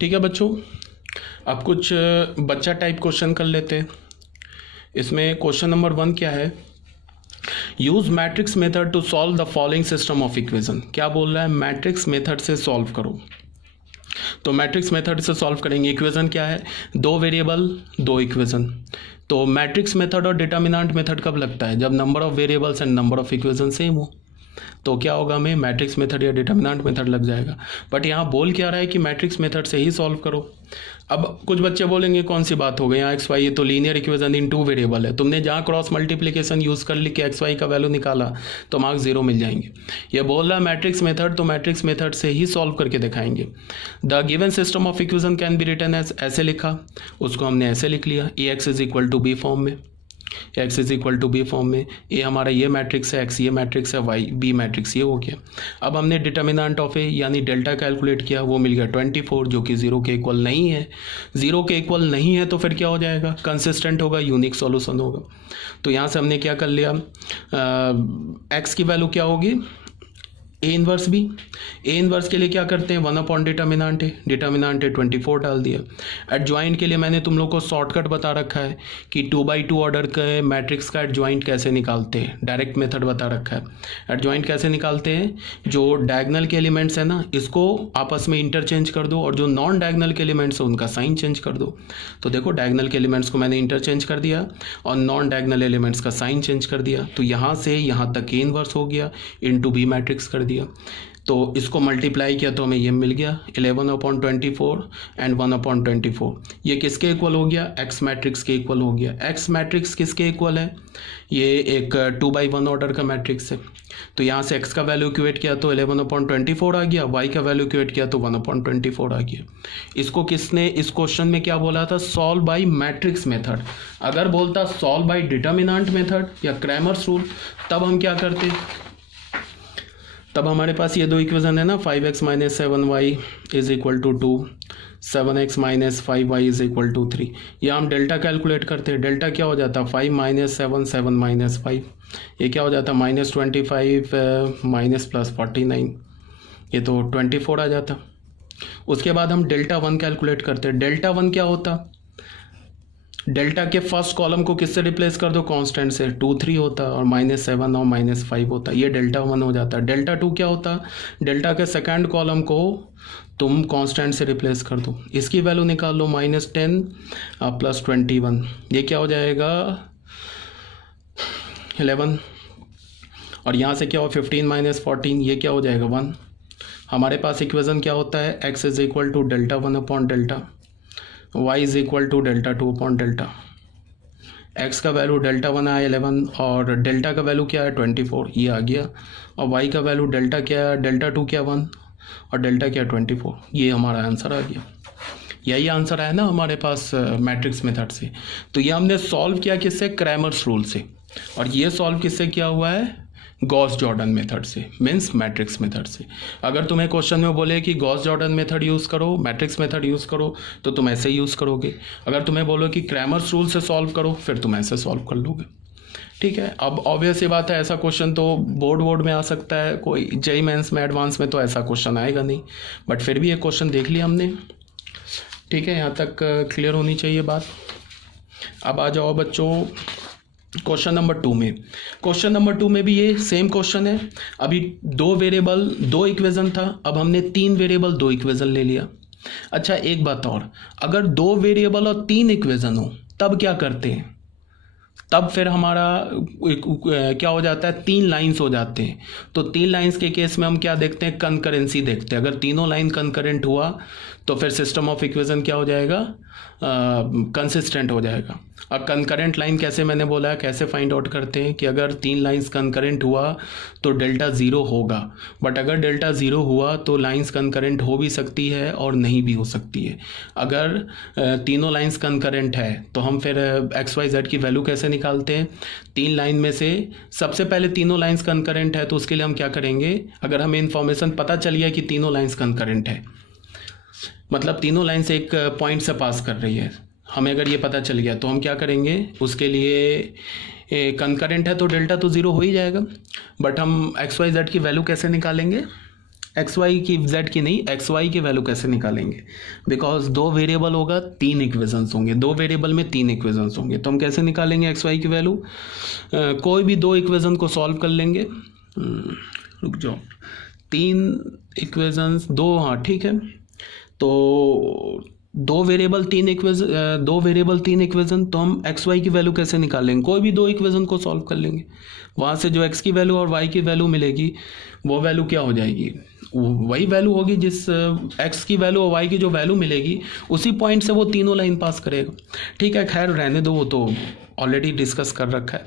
ठीक है बच्चों, अब कुछ बच्चा टाइप क्वेश्चन कर लेते हैं। इसमें क्वेश्चन नंबर 1 क्या है, use matrix method to solve the following system of equation. क्या बोल रहा है, मैट्रिक्स मेथड से सॉल्व करो। तो मैट्रिक्स मेथड से सॉल्व करेंगे। इक्वेशन क्या है, 2 वेरिएबल 2 इक्वेशन। तो मैट्रिक्स मेथड और डिटर्मिनेंट मेथड कब लगता है, जब number of variables and number of equation same हो। तो क्या होगा, हमें मैट्रिक्स मेथड या डिटर्मिनेंट मेथड लग जाएगा। बट यहाँ बोल क्या रहा है कि मैट्रिक्स मेथड से ही सॉल्व करो। अब कुछ बच्चे बोलेंगे कौन सी बात हो गई, यहाँ एक्स वाई, ये तो लीनियर इक्वेशन इन 2 वेरिएबल है। तुमने जहाँ क्रॉस मल्टीप्लिकेशन यूज़ कर ली कि एक्स वाई का वैल्यू निकाला तो मार्क्स 0 मिल जाएंगे। ये बोल रहा है मैट्रिक्स मेथड, तो मैट्रिक्स मेथड से ही सॉल्व करके दिखाएंगे। The given system of equation can be written as, ऐसे लिखा, उसको हमने ऐसे लिख लिया, A X is equal to B form में, X is equal to B form में। ए हमारा ये मैट्रिक्स है, एक्स ये मैट्रिक्स है, वाई बी मैट्रिक्स ये हो गया। अब हमने डिटर्मिनेंट ऑफ ए यानी डेल्टा कैलकुलेट किया, वो मिल गया 24, जो कि 0 के इक्वल नहीं है। 0 के इक्वल नहीं है तो फिर क्या हो जाएगा, कंसिस्टेंट होगा, यूनिक सॉल्यूशन होगा। तो यहाँ से हमने क्या कर लिया, एक्स की वैल्यू क्या होगी, A inverse B. A inverse के लिए क्या करते हैं, 1 अपॉन डिटर्मिनेंट है, डिटर्मिनेंट है 24 डाल दिया। एडजॉइंट के लिए मैंने तुम लोग को शॉर्टकट बता रखा है कि 2x2 ऑर्डर के मैट्रिक्स का एडजॉइंट कैसे निकालते हैं, डायरेक्ट मेथड बता रखा है। एडजॉइंट कैसे निकालते हैं, जो डायगनल के एलिमेंट्स है ना, इसको आपस में इंटरचेंज कर दो, और जो नॉन डायगनल के एलिमेंट्स है उनका साइन चेंज कर दो। तो देखो, डायगनल के एलिमेंट्स को मैंने इंटरचेंज कर दिया और नॉन डायगनल एलिमेंट्स का साइन चेंज कर दिया। तो यहाँ से यहाँ तक ए इन्वर्स हो गया, इनटू बी मैट्रिक्स कर दिया। तो इसको मल्टीप्लाई किया तो हमें ये मिल गया 11/24 एंड 1/24। ये किसके इक्वल हो गया, एक्स मैट्रिक्स के इक्वल हो गया। एक्स मैट्रिक्स किसके इक्वल है, ये एक 2/1 ऑर्डर का मैट्रिक्स है। तो यहाँ से एक्स का वैल्यू इक्वेट किया तो 11/24 आ गया, वाई का वैल्यू इक्वेट किया तो 1/24 आ गया। इसको किसने इस क्वेश्चन में क्या बोला था, सॉल्व बाय मैट्रिक्स मेथड। अगर बोलता सॉल्व बाय डिटर्मिनेंट मेथड या क्रैमर्स रूल, तब हम क्या करते, तब हमारे पास ये 2 इक्वेशन है ना, 5x - 7y is equal to 2, 7x - 5y is equal to 3। या हम डेल्टा कैलकुलेट करते हैं, डेल्टा क्या हो जाता, 5 - 7 7 - 5, ये क्या हो जाता, -25 प्लस 49, ये तो 24 आ जाता। उसके बाद हम डेल्टा 1 कैलकुलेट करते हैं। डेल्टा 1 क्या होता, डेल्टा के फर्स्ट कॉलम को किससे रिप्लेस कर दो, कांस्टेंट से, 2 3 होता, और -7 और -5 होता, ये डेल्टा 1 हो जाता। डेल्टा 2 क्या होता, डेल्टा के सेकंड कॉलम को तुम कांस्टेंट से रिप्लेस कर दो, इसकी वैल्यू निकाल लो, -10 प्लस 21, ये क्या हो जाएगा 11, और यहाँ से क्या हो 15 - 14, ये क्या हो जाएगा 1। हमारे पास इक्वेशन क्या होता है, x is equal to delta 1 upon delta, y is equal to delta 2 upon delta. x का वैल्यू डेल्टा 1 आया 11, और डेल्टा का वैल्यू क्या है 24, ये आ गया। और y का वैल्यू डेल्टा क्या है, डेल्टा 2 क्या 1, और डेल्टा क्या 24, ये हमारा आंसर आ गया। यही आंसर आया ना हमारे पास मैट्रिक्स मेथड से। तो ये हमने सॉल्व किया किससे, क्रैमर्स रूल से, और ये सॉल्व किससे किया हुआ है, गॉस जॉर्डन मेथड से, मीन्स मैट्रिक्स मेथड से। अगर तुम्हें क्वेश्चन में बोले कि गॉस जॉर्डन मेथड यूज़ करो, मैट्रिक्स मेथड यूज़ करो, तो तुम ऐसे ही यूज़ करोगे। अगर तुम्हें बोलो कि क्रैमर्स रूल से सॉल्व करो, फिर तुम ऐसे सॉल्व कर लोगे। ठीक है, अब ऑब्वियस ये बात है, ऐसा क्वेश्चन तो बोर्ड में आ सकता है, कोई जेईई मेंस में एडवांस में तो ऐसा क्वेश्चन आएगा नहीं, बट फिर भी एक क्वेश्चन देख लिया हमने। ठीक है, यहाँ तक क्लियर होनी चाहिए बात। अब आ जाओ बच्चों क्वेश्चन नंबर 2 में। क्वेश्चन नंबर 2 में भी ये सेम क्वेश्चन है। अभी 2 वेरिएबल 2 इक्वेशन था, अब हमने 3 वेरिएबल 2 इक्वेशन ले लिया। अच्छा, एक बात और, अगर 2 वेरिएबल और 3 इक्वेशन हो तब क्या करते हैं, तब फिर हमारा क्या हो जाता है, 3 लाइंस हो जाते हैं। तो 3 लाइंस के केस में हम क्या देखते हैं, कंकरेंसी देखते हैं। अगर तीनों लाइन कंकरेंट हुआ तो फिर सिस्टम ऑफ इक्वेशन क्या हो जाएगा, कंसिस्टेंट हो जाएगा। और कंकरेंट लाइन कैसे, मैंने बोला है कैसे फाइंड आउट करते हैं कि अगर 3 लाइंस कंकरेंट हुआ तो डेल्टा 0 होगा, बट अगर डेल्टा 0 हुआ तो लाइंस कंकरेंट हो भी सकती है और नहीं भी हो सकती है। अगर तीनों लाइंस कंकरेंट है तो हम फिर XYZ की वैल्यू कैसे निकालते हैं, 3 लाइन में से सबसे पहले तीनों लाइंस कंकरेंट है तो उसके लिए हम क्या करेंगे, अगर हमें इन्फॉर्मेशन पता चल गया कि तीनों लाइंस कंकरेंट है, मतलब तीनों लाइंस एक पॉइंट से पास कर रही है, हमें अगर ये पता चल गया तो हम क्या करेंगे, उसके लिए कंकरेंट है तो डेल्टा तो 0 हो ही जाएगा, बट हम XYZ की वैल्यू कैसे निकालेंगे, एक्स वाई की, जेड की नहीं, एक्स वाई की वैल्यू कैसे निकालेंगे, बिकॉज दो वेरिएबल होगा, तीन इक्वेशंस होंगे, दो वेरिएबल में तीन इक्वेशंस होंगे, तो हम कैसे निकालेंगे एक्स वाई की वैल्यू, कोई भी दो इक्वेशन को सॉल्व कर लेंगे। रुक जाओ, तीन इक्वेशंस, दो, हाँ ठीक है, तो दो वेरिएबल तीन इक्वेशन, तो हम एक्स वाई की वैल्यू कैसे निकालेंगे, कोई भी दो इक्वेशन को सॉल्व कर लेंगे, वहाँ से जो एक्स की वैल्यू और वाई की वैल्यू मिलेगी वो वैल्यू क्या हो जाएगी, वही वैल्यू होगी जिस एक्स की वैल्यू और वाई की जो वैल्यू मिलेगी उसी पॉइंट से वो तीनों लाइन पास करेगा। ठीक है, खैर रहने दो, वो तो ऑलरेडी डिस्कस कर रखा है।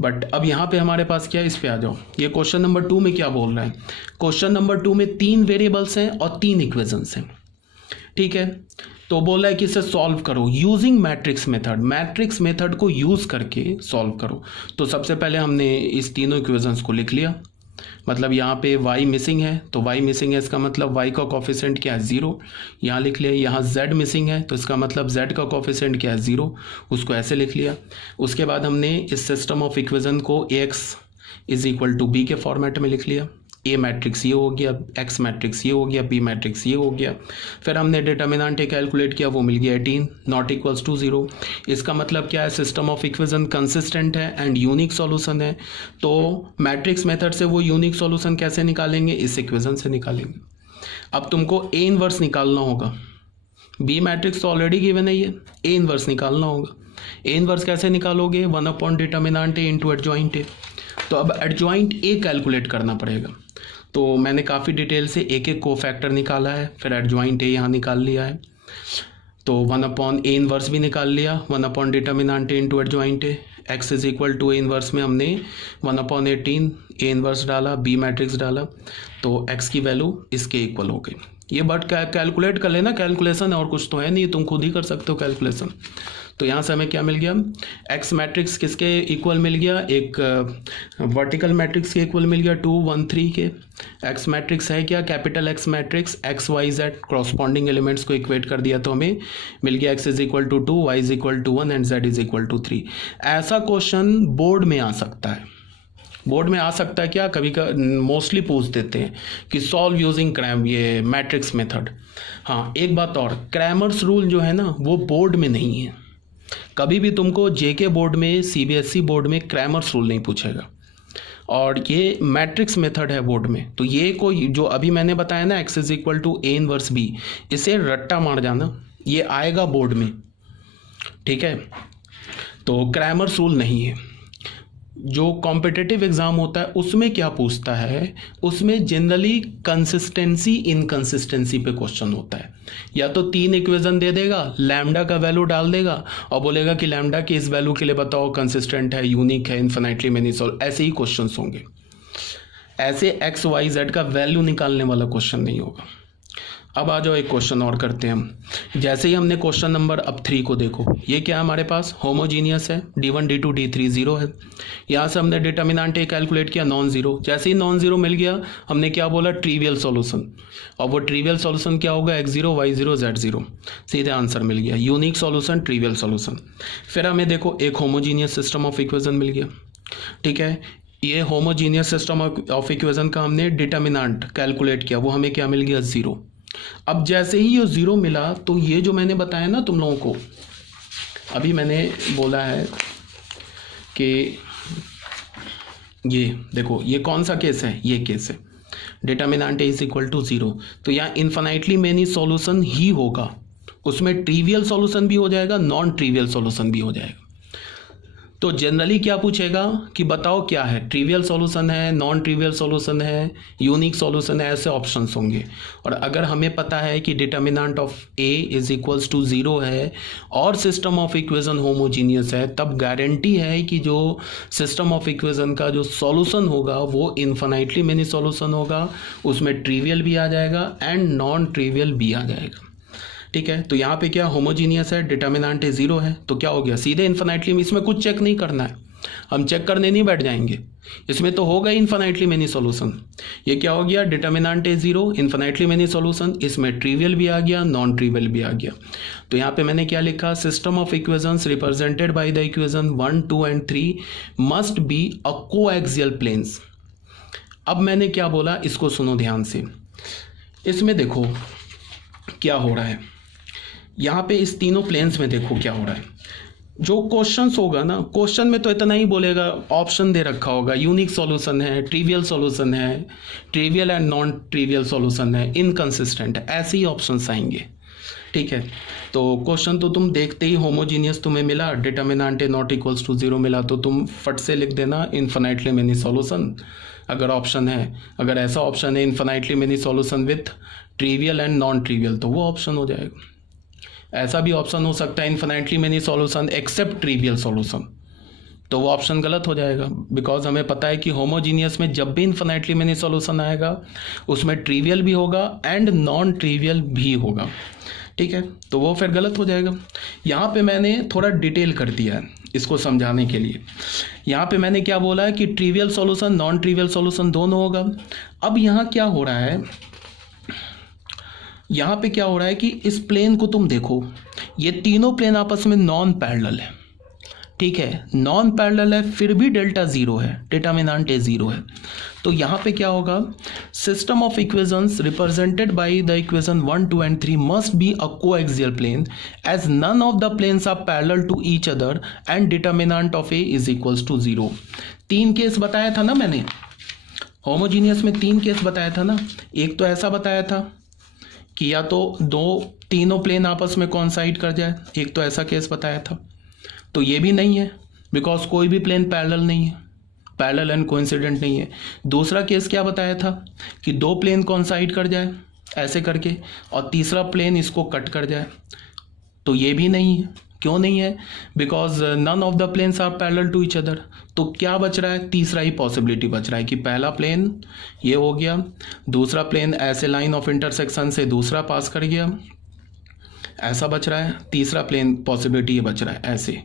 बट अब यहाँ पे हमारे पास क्या है, इस पे आ जाओ। ये क्वेश्चन नंबर 2 में क्या बोल रहा है, क्वेश्चन नंबर 2 में तीन वेरिएबल्स हैं और तीन इक्वेशंस हैं। ठीक है, तो बोल रहा है कि इसे सॉल्व करो using matrix method, matrix method को यूज करके सॉल्व करो। तो सबसे पहले हमने इस तीनों इक्वेशंस को लिख लिया, मतलब यहाँ पे y मिसिंग है, तो y मिसिंग है, इसका मतलब y का कोफिशिएंट क्या है, 0, यहाँ लिख लिया। यहाँ z मिसिंग है, तो इसका मतलब z का कोफिशिएंट क्या है, 0, उसको ऐसे लिख लिया। उसके बाद हमने इस सिस्टम ऑफ इक्वेशन को ax is equal to b के फॉर्मेट में लिख लिया। ए मैट्रिक्स ये हो गया, एक्स मैट्रिक्स ये हो गया, बी मैट्रिक्स ये हो गया। फिर हमने डिटर्मिनेंट कैलकुलेट किया, वो मिल गया 18 नॉट इक्वल्स टू 0। इसका मतलब क्या है, सिस्टम ऑफ इक्वेशन कंसिस्टेंट है एंड यूनिक सॉल्यूशन है। तो मैट्रिक्स मेथड से वो यूनिक सॉल्यूशन कैसे निकालेंगे, इस इक्वेशन से निकालेंगे। अब तुमको ए इनवर्स निकालना होगा, बी मैट्रिक्स तो ऑलरेडी गिवन है, ये ए इनवर्स निकालना होगा। ए इनवर्स कैसे निकालोगे, 1 डिटर्मिनेंट ए इंटू एडजॉइंट ए। तो अब एडजॉइंट ए कैलकुलेट करना पड़ेगा, तो मैंने काफ़ी डिटेल से एक एक को फैक्टर निकाला है, फिर एडजॉइंट ए यहाँ निकाल लिया है। तो 1 ए इनवर्स भी निकाल लिया, 1 determinant A into adjoint A. X is equal to A inverse में हमने 1/18 ए इनवर्स डाला, बी मैट्रिक्स डाला, तो एक्स की वैल्यू इसके इक्वल हो गई। ये बट कैलकुलेट कर लेना, कैलकुलेशन और कुछ तो है नहीं, तुम खुद ही कर सकते हो कैलकुलेशन। तो यहाँ से हमें क्या मिल गया, एक्स मैट्रिक्स किसके इक्वल मिल गया, एक वर्टिकल मैट्रिक्स के इक्वल मिल गया 2 1 3 के। एक्स मैट्रिक्स है क्या, capital X matrix, X Y Z corresponding elements को इक्वेट कर दिया तो हमें मिल गया X is equal to 2, Y is equal to 1 and Z is equal to 3। ऐसा क्वेश्चन बोर्ड में आ सकता है, बोर्ड में आ सकता है क्या, कभी का मोस्टली पूछ देते हैं कि सॉल्व यूजिंग क्रैम ये मैट्रिक्स मेथड। हाँ एक बात और, क्रैमर्स रूल जो है ना वो बोर्ड में नहीं है। कभी भी तुमको जेके बोर्ड में, सीबीएसई बोर्ड में क्रैमर्स रूल नहीं पूछेगा, और ये मैट्रिक्स मेथड है बोर्ड में। तो ये कोई जो अभी मैंने बताया ना, X is equal to A inverse B, इसे रट्टा मार जाना, ये आएगा बोर्ड में। ठीक है, तो क्रैमर्स रूल नहीं है। जो कॉम्पिटिटिव एग्जाम होता है उसमें क्या पूछता है, उसमें जनरली कंसिस्टेंसी इनकंसिस्टेंसी पे क्वेश्चन होता है। या तो तीन इक्वेशन दे देगा, लैम्डा का वैल्यू डाल देगा और बोलेगा कि लैम्डा की इस वैल्यू के लिए बताओ कंसिस्टेंट है, यूनिक है, इन्फिनिटली मेनी सॉल्व, ऐसे ही क्वेश्चंस होंगे। ऐसे एक्स वाई जेड का वैल्यू निकालने वाला क्वेश्चन नहीं होगा। अब आ जाओ एक क्वेश्चन और करते हैं हम। जैसे ही हमने क्वेश्चन नंबर अब 3 को देखो, ये क्या हमारे पास होमोजीनियस है, D1 D2 D3 0 है। यहाँ से हमने डिटर्मिनेंट ए कैलकुलेट किया नॉन जीरो, जैसे ही नॉन जीरो मिल गया हमने क्या बोला, ट्रिवियल सॉल्यूशन। और वो ट्रिवियल सॉल्यूशन क्या होगा, x0 y0 z0, सीधे आंसर मिल गया, यूनिक सॉल्यूशन ट्रिवियल सॉल्यूशन। फिर हमें देखो एक होमोजीनियस सिस्टम ऑफ इक्वेशन मिल गया। ठीक है, ये होमोजीनियस सिस्टम ऑफ इक्वेशन का हमने डिटर्मिनेंट कैलकुलेट किया, वो हमें क्या मिल गया, 0। अब जैसे ही ये 0 मिला तो ये जो मैंने बताया ना तुम लोगों को, अभी मैंने बोला है कि ये देखो ये कौन सा केस है, ये केस है, डिटर्मिनेंट इज इक्वल टू 0। तो यहाँ इन्फिनिटली मेनी सॉल्यूशन ही होगा, उसमें ट्रिवियल सॉल्यूशन भी हो जाएगा, नॉन ट्रिवियल सॉल्यूशन भी हो जाएगा। तो जनरली क्या पूछेगा कि बताओ क्या है, ट्रिवियल सॉल्यूशन है, नॉन ट्रिवियल सॉल्यूशन है, यूनिक सॉल्यूशन है, ऐसे ऑप्शंस होंगे। और अगर हमें पता है कि determinant of A is equals to 0 है और सिस्टम ऑफ इक्वेशन होमोजीनियस है, तब गारंटी है कि जो सिस्टम ऑफ इक्वेशन का जो सॉल्यूशन होगा वो इन्फिनिटली मेनी सॉल्यूशन होगा, उसमें ट्रिवियल भी आ जाएगा एंड नॉन ट्रिवियल भी आ जाएगा। ठीक है, तो यहाँ पे क्या होमोजीनियस है, डिटर्मिनेंट है 0 है, तो क्या हो गया, सीधे इन्फिनिटली, इसमें कुछ चेक नहीं करना है, हम चेक करने नहीं बैठ जाएंगे, इसमें तो होगा इन्फिनिटली मेनी सॉल्यूशन। ये क्या हो गया, डिटर्मिनेंट है 0, इन्फिनिटली मेनी सॉल्यूशन, इसमें ट्रिवियल भी आ गया, नॉन ट्रिवियल भी आ गया। तो यहाँ पे मैंने क्या लिखा, system of equations represented by the equation 1 2 and 3 must be a coaxial planes. अब मैंने क्या बोला, इसको सुनो ध्यान से। इसमें देखो क्या हो रहा है, यहाँ पे इस तीनों प्लेन्स में देखो क्या हो रहा है। जो क्वेश्चंस होगा ना, क्वेश्चन में तो इतना ही बोलेगा, ऑप्शन दे रखा होगा, यूनिक सॉल्यूशन है, ट्रिवियल सॉल्यूशन है, trivial and non trivial solution है, इनकंसिस्टेंट है, ऐसे ही ऑप्शंस आएंगे। ठीक है, तो क्वेश्चन तो तुम देखते ही होमोजीनियस तुम्हें मिला, डिटर्मिनेंट नॉट इक्वल्स टू 0 मिला, तो तुम फट से लिख देना इन्फिनाइटली मेनी सॉल्यूशन। अगर ऑप्शन है, अगर ऐसा ऑप्शन है infinitely many solution with trivial and non trivial, तो वो ऑप्शन हो जाएगा। ऐसा भी ऑप्शन हो सकता है infinitely many solution except trivial solution, तो वो ऑप्शन गलत हो जाएगा, बिकॉज हमें पता है कि होमोजीनियस में जब भी इन्फिनाइटली मेनी सॉल्यूशन आएगा उसमें ट्रिवियल भी होगा एंड नॉन ट्रिवियल भी होगा। ठीक है, तो वो फिर गलत हो जाएगा। यहाँ पे मैंने थोड़ा डिटेल कर दिया है इसको समझाने के लिए। यहाँ पे मैंने क्या बोला है कि trivial solution non trivial solution दोनों होगा। अब यहाँ क्या हो रहा है, यहाँ पे क्या हो रहा है कि इस प्लेन को तुम देखो, ये तीनों प्लेन आपस में नॉन पैरेलल है। ठीक है, नॉन पैरेलल है, फिर भी डेल्टा 0 है, डिटर्मिनेंट 0 है। तो यहाँ पे क्या होगा, system of equations represented by the equation 1, 2 and 3 must be a coaxial plane as none of the planes are parallel to each other and determinant of A is equals to 0। 3 case बताया था ना मैंने, homogeneous में 3 case बताया था ना। एक तो ऐसा बताया था कि या तो तीनों प्लेन आपस में कोइंसाइड कर जाए, एक तो ऐसा केस बताया था। तो ये भी नहीं है, बिकॉज कोई भी प्लेन पैरेलल नहीं है, पैरेलल एंड कोइंसिडेंट नहीं है। दूसरा केस क्या बताया था कि 2 प्लेन कोइंसाइड कर जाए ऐसे करके, और तीसरा प्लेन इसको कट कर जाए, तो ये भी नहीं है। क्यों नहीं है, because none of the planes are parallel to each other. तो क्या बच रहा है, तीसरा ही पॉसिबिलिटी बच रहा है कि पहला प्लेन ये हो गया, दूसरा प्लेन ऐसे लाइन ऑफ इंटरसेक्शन से दूसरा पास कर गया, ऐसा बच रहा है। तीसरा प्लेन पॉसिबिलिटी ये बच रहा है ऐसे,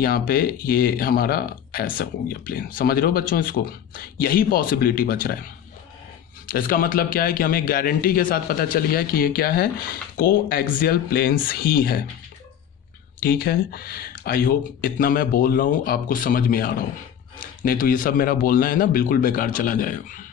यहाँ पे ये हमारा ऐसा हो गया प्लेन। समझ रहे हो बच्चों इसको, यही पॉसिबिलिटी बच रहा है। तो इसका मतलब क्या है कि हमें गारंटी के साथ पता चल गया कि ये क्या है, कोएक्सियल प्लेन्स ही है। ठीक है, आई होप इतना मैं बोल रहा हूँ आपको समझ में आ रहा हो, नहीं तो ये सब मेरा बोलना है ना बिल्कुल बेकार चला जाएगा।